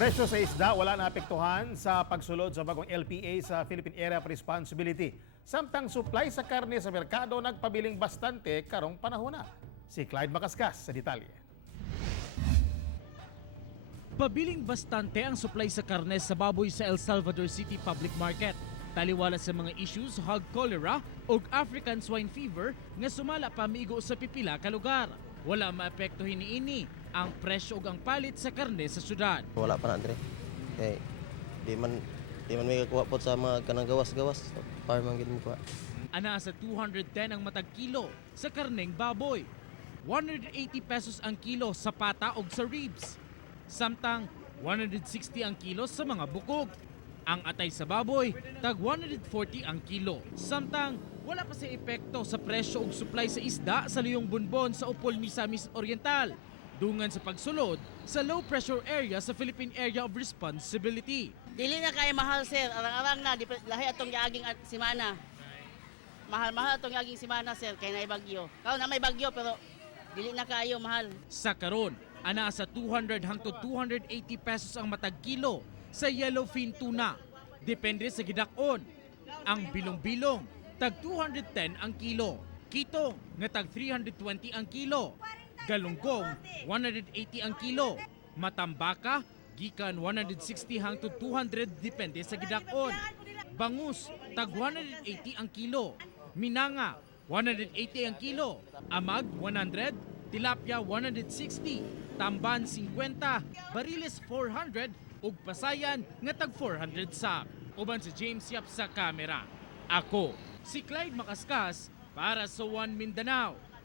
Presyo sa isda wala naapektuhan sa pagsulod sa bagong LPA sa Philippine Area of Responsibility. Samtang supply sa karne sa merkado nagpabiling bastante karong panahon na. Si Clyde Macascas sa detalye. Pabiling bastante ang supply sa karne sa baboy sa El Salvador City Public Market. Taliwala sa mga issues hog cholera o African swine fever nga sumala pa migo sa pipila ka lugar. Wala maapektuhin niini ang presyo ug ang palit sa karne sa syudad. Wala pa na, Andre. Kaya di man may kakuha po sa mga kanang gawas-gawas. Para man gid mo kuha. Ana sa 210 ang matag kilo sa karneng baboy. 180 pesos ang kilo sa pata ug sa ribs. Samtang 160 ang kilo sa mga bukog. Ang atay sa baboy, tag 140 ang kilo. Samtang wala pa sa epekto sa presyo ug supply sa isda sa Luyong Bonbon sa Upol Misamis Oriental. Dungan sa pagsulod sa low pressure area sa Philippine Area of Responsibility. Dili na kay mahal sir, arang-arang na lahi atong giaging semana. Mahal-mahal atong giaging semana sir kay naay bagyo. Kao na may bagyo pero dili na kayo mahal. Sa karon, ana sa 200 hangtod 280 pesos ang matag kilo sa yellowfin tuna. Depende sa gidakon. Ang bilong-bilong tag 210 ang kilo. Kitong nga tag 320 ang kilo. Galunggong 180 ang kilo. Matambaka gikan 160 hangtod 200 depende sa gidakon. Bangus tag 180 ang kilo. Minanga 180 ang kilo. Amag 100, tilapia 160, tamban 50, bariles 400 ug pasayan nga tag 400 sa. Uban si James Yap sa kamera. Ako si Clyde Macascas para sa One Mindanao.